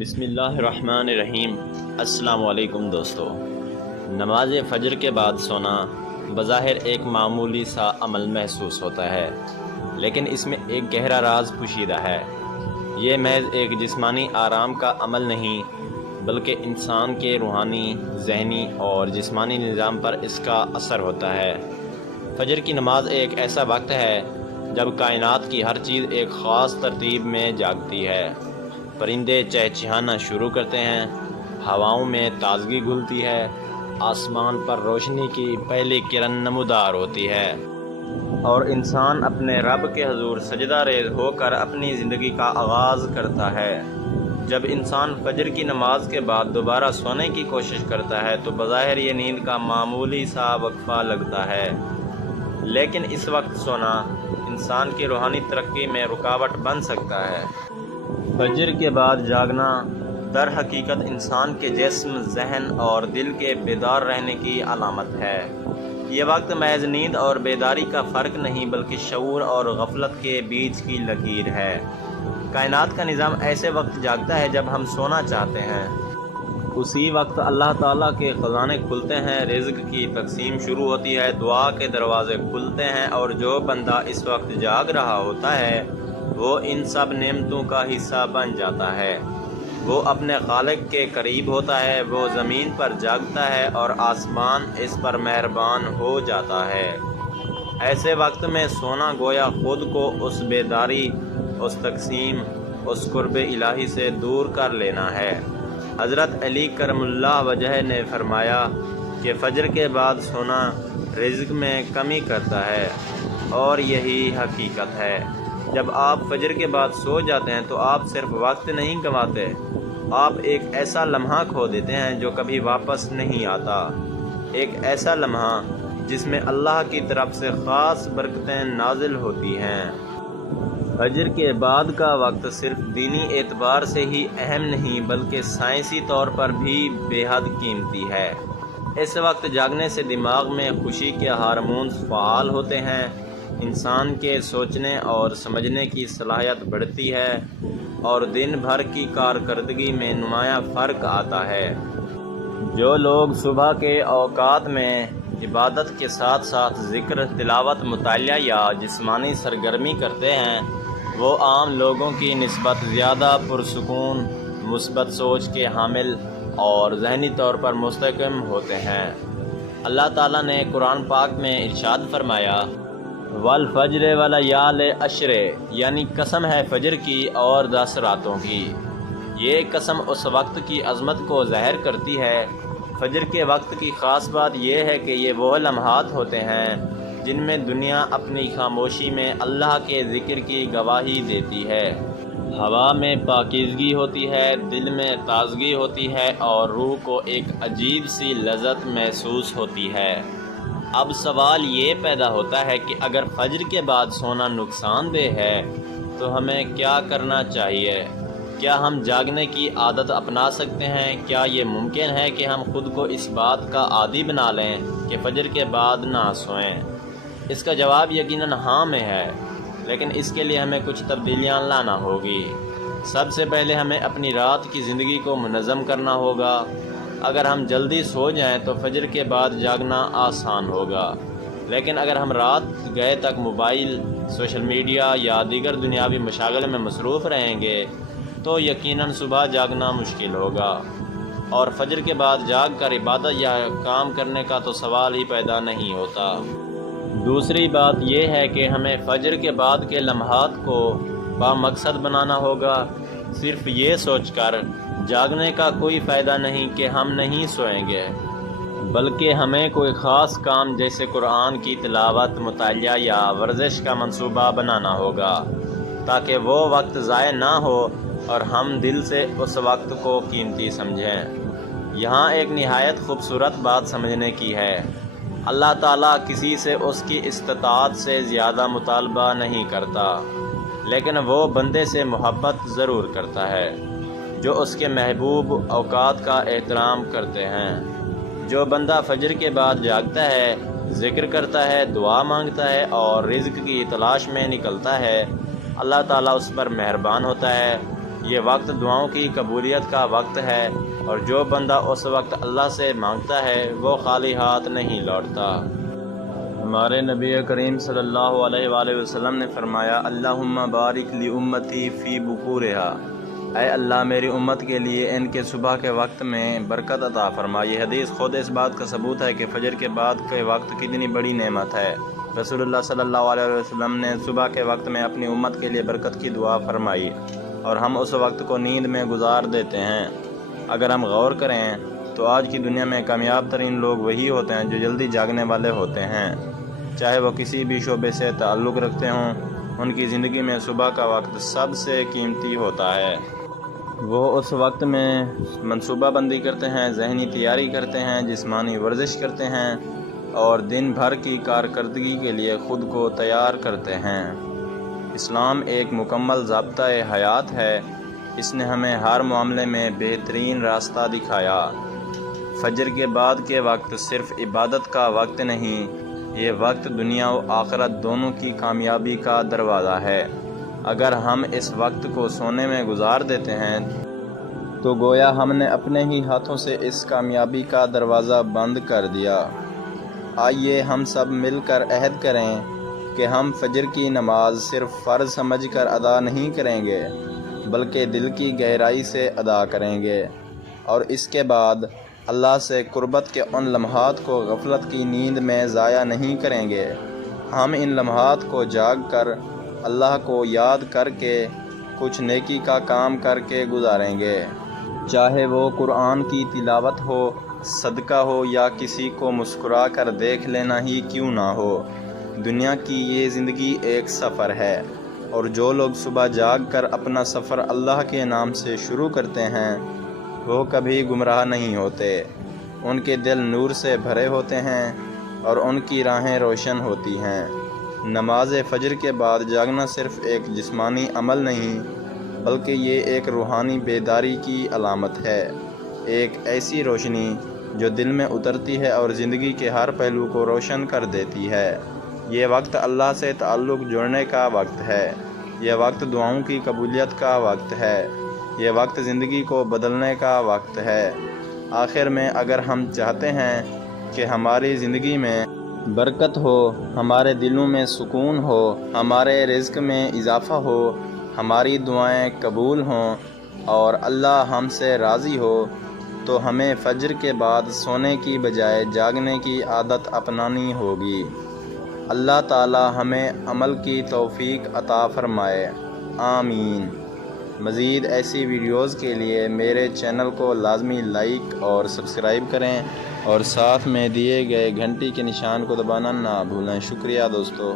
بسم اللہ الرحمن الرحیم۔ السلام علیکم دوستو۔ نماز فجر کے بعد سونا بظاہر ایک معمولی سا عمل محسوس ہوتا ہے، لیکن اس میں ایک گہرا راز پوشیدہ ہے۔ یہ محض ایک جسمانی آرام کا عمل نہیں، بلکہ انسان کے روحانی، ذہنی اور جسمانی نظام پر اس کا اثر ہوتا ہے۔ فجر کی نماز ایک ایسا وقت ہے جب کائنات کی ہر چیز ایک خاص ترتیب میں جاگتی ہے۔ پرندے چہچہانا شروع کرتے ہیں، ہواؤں میں تازگی گھلتی ہے، آسمان پر روشنی کی پہلی کرن نمودار ہوتی ہے، اور انسان اپنے رب کے حضور سجدہ ریز ہو کر اپنی زندگی کا آغاز کرتا ہے۔ جب انسان فجر کی نماز کے بعد دوبارہ سونے کی کوشش کرتا ہے تو بظاہر یہ نیند کا معمولی سا وقفہ لگتا ہے، لیکن اس وقت سونا انسان کی روحانی ترقی میں رکاوٹ بن سکتا ہے۔ فجر کے بعد جاگنا در حقیقت انسان کے جسم، ذہن اور دل کے بیدار رہنے کی علامت ہے۔ یہ وقت محض نیند اور بیداری کا فرق نہیں، بلکہ شعور اور غفلت کے بیچ کی لکیر ہے۔ کائنات کا نظام ایسے وقت جاگتا ہے جب ہم سونا چاہتے ہیں۔ اسی وقت اللہ تعالیٰ کے خزانے کھلتے ہیں، رزق کی تقسیم شروع ہوتی ہے، دعا کے دروازے کھلتے ہیں، اور جو بندہ اس وقت جاگ رہا ہوتا ہے وہ ان سب نعمتوں کا حصہ بن جاتا ہے۔ وہ اپنے خالق کے قریب ہوتا ہے، وہ زمین پر جاگتا ہے اور آسمان اس پر مہربان ہو جاتا ہے۔ ایسے وقت میں سونا گویا خود کو اس بیداری، اس تقسیم، اس قرب الہی سے دور کر لینا ہے۔ حضرت علی کرم اللہ وجہ نے فرمایا کہ فجر کے بعد سونا رزق میں کمی کرتا ہے، اور یہی حقیقت ہے۔ جب آپ فجر کے بعد سو جاتے ہیں تو آپ صرف وقت نہیں گنواتے، آپ ایک ایسا لمحہ کھو دیتے ہیں جو کبھی واپس نہیں آتا، ایک ایسا لمحہ جس میں اللہ کی طرف سے خاص برکتیں نازل ہوتی ہیں۔ فجر کے بعد کا وقت صرف دینی اعتبار سے ہی اہم نہیں، بلکہ سائنسی طور پر بھی بے حد قیمتی ہے۔ اس وقت جاگنے سے دماغ میں خوشی کے ہارمونز فعال ہوتے ہیں، انسان کے سوچنے اور سمجھنے کی صلاحیت بڑھتی ہے، اور دن بھر کی کارکردگی میں نمایاں فرق آتا ہے۔ جو لوگ صبح کے اوقات میں عبادت کے ساتھ ساتھ ذکر، تلاوت، مطالعہ یا جسمانی سرگرمی کرتے ہیں، وہ عام لوگوں کی نسبت زیادہ پرسکون، مثبت سوچ کے حامل اور ذہنی طور پر مستحکم ہوتے ہیں۔ اللہ تعالیٰ نے قرآن پاک میں ارشاد فرمایا، والفجر ولیال عشر، یعنی قسم ہے فجر کی اور 10 راتوں کی۔ یہ قسم اس وقت کی عظمت کو ظاہر کرتی ہے۔ فجر کے وقت کی خاص بات یہ ہے کہ یہ وہ لمحات ہوتے ہیں جن میں دنیا اپنی خاموشی میں اللہ کے ذکر کی گواہی دیتی ہے۔ ہوا میں پاکیزگی ہوتی ہے، دل میں تازگی ہوتی ہے، اور روح کو ایک عجیب سی لذت محسوس ہوتی ہے۔ اب سوال یہ پیدا ہوتا ہے کہ اگر فجر کے بعد سونا نقصان دہ ہے تو ہمیں کیا کرنا چاہیے؟ کیا ہم جاگنے کی عادت اپنا سکتے ہیں؟ کیا یہ ممکن ہے کہ ہم خود کو اس بات کا عادی بنا لیں کہ فجر کے بعد نہ سوئیں؟ اس کا جواب یقیناً ہاں میں ہے، لیکن اس کے لیے ہمیں کچھ تبدیلیاں لانا ہوگی۔ سب سے پہلے ہمیں اپنی رات کی زندگی کو منظم کرنا ہوگا۔ اگر ہم جلدی سو جائیں تو فجر کے بعد جاگنا آسان ہوگا، لیکن اگر ہم رات گئے تک موبائل، سوشل میڈیا یا دیگر دنیاوی مشاغل میں مصروف رہیں گے تو یقیناً صبح جاگنا مشکل ہوگا، اور فجر کے بعد جاگ کر عبادت یا کام کرنے کا تو سوال ہی پیدا نہیں ہوتا۔ دوسری بات یہ ہے کہ ہمیں فجر کے بعد کے لمحات کو بامقصد بنانا ہوگا۔ صرف یہ سوچ کر جاگنے کا کوئی فائدہ نہیں کہ ہم نہیں سوئیں گے، بلکہ ہمیں کوئی خاص کام جیسے قرآن کی تلاوت، مطالعہ یا ورزش کا منصوبہ بنانا ہوگا، تاکہ وہ وقت ضائع نہ ہو اور ہم دل سے اس وقت کو قیمتی سمجھیں۔ یہاں ایک نہایت خوبصورت بات سمجھنے کی ہے۔ اللہ تعالیٰ کسی سے اس کی استطاعت سے زیادہ مطالبہ نہیں کرتا، لیکن وہ بندے سے محبت ضرور کرتا ہے جو اس کے محبوب اوقات کا احترام کرتے ہیں۔ جو بندہ فجر کے بعد جاگتا ہے، ذکر کرتا ہے، دعا مانگتا ہے اور رزق کی تلاش میں نکلتا ہے، اللہ تعالیٰ اس پر مہربان ہوتا ہے۔ یہ وقت دعاؤں کی قبولیت کا وقت ہے، اور جو بندہ اس وقت اللہ سے مانگتا ہے وہ خالی ہاتھ نہیں لوٹتا۔ ہمارے نبی کریم صلی اللہ علیہ وآلہ وسلم نے فرمایا، اللہم بارک لی امتی فی بکورہا، اے اللہ میری امت کے لیے ان کے صبح کے وقت میں برکت عطا فرما۔ یہ حدیث خود اس بات کا ثبوت ہے کہ فجر کے بعد کے وقت کتنی بڑی نعمت ہے۔ رسول اللہ صلی اللہ علیہ وسلم نے صبح کے وقت میں اپنی امت کے لیے برکت کی دعا فرمائی، اور ہم اس وقت کو نیند میں گزار دیتے ہیں۔ اگر ہم غور کریں تو آج کی دنیا میں کامیاب ترین لوگ وہی ہوتے ہیں جو جلدی جاگنے والے ہوتے ہیں، چاہے وہ کسی بھی شعبے سے تعلق رکھتے ہوں۔ ان کی زندگی میں صبح کا وقت سب سے قیمتی ہوتا ہے۔ وہ اس وقت میں منصوبہ بندی کرتے ہیں، ذہنی تیاری کرتے ہیں، جسمانی ورزش کرتے ہیں، اور دن بھر کی کارکردگی کے لیے خود کو تیار کرتے ہیں۔ اسلام ایک مکمل ضابطۂ حیات ہے۔ اس نے ہمیں ہر معاملے میں بہترین راستہ دکھایا۔ فجر کے بعد کے وقت صرف عبادت کا وقت نہیں، یہ وقت دنیا و آخرت دونوں کی کامیابی کا دروازہ ہے۔ اگر ہم اس وقت کو سونے میں گزار دیتے ہیں تو گویا ہم نے اپنے ہی ہاتھوں سے اس کامیابی کا دروازہ بند کر دیا۔ آئیے ہم سب مل کر عہد کریں کہ ہم فجر کی نماز صرف فرض سمجھ کر ادا نہیں کریں گے، بلکہ دل کی گہرائی سے ادا کریں گے، اور اس کے بعد اللہ سے قربت کے ان لمحات کو غفلت کی نیند میں ضائع نہیں کریں گے۔ ہم ان لمحات کو جاگ کر اللہ کو یاد کر کے کچھ نیکی کا کام کر کے گزاریں گے، چاہے وہ قرآن کی تلاوت ہو، صدقہ ہو، یا کسی کو مسکرا کر دیکھ لینا ہی کیوں نہ ہو۔ دنیا کی یہ زندگی ایک سفر ہے، اور جو لوگ صبح جاگ کر اپنا سفر اللہ کے نام سے شروع کرتے ہیں وہ کبھی گمراہ نہیں ہوتے۔ ان کے دل نور سے بھرے ہوتے ہیں اور ان کی راہیں روشن ہوتی ہیں۔ نماز فجر کے بعد جاگنا صرف ایک جسمانی عمل نہیں، بلکہ یہ ایک روحانی بیداری کی علامت ہے، ایک ایسی روشنی جو دل میں اترتی ہے اور زندگی کے ہر پہلو کو روشن کر دیتی ہے۔ یہ وقت اللہ سے تعلق جوڑنے کا وقت ہے، یہ وقت دعاؤں کی قبولیت کا وقت ہے، یہ وقت زندگی کو بدلنے کا وقت ہے۔ آخر میں اگر ہم چاہتے ہیں کہ ہماری زندگی میں برکت ہو، ہمارے دلوں میں سکون ہو، ہمارے رزق میں اضافہ ہو، ہماری دعائیں قبول ہوں اور اللہ ہم سے راضی ہو، تو ہمیں فجر کے بعد سونے کی بجائے جاگنے کی عادت اپنانی ہوگی۔ اللہ تعالی ہمیں عمل کی توفیق عطا فرمائے، آمین۔ مزید ایسی ویڈیوز کے لیے میرے چینل کو لازمی لائک اور سبسکرائب کریں، اور ساتھ میں دیے گئے گھنٹی کے نشان کو دبانا نہ بھولیں۔ شکریہ دوستو۔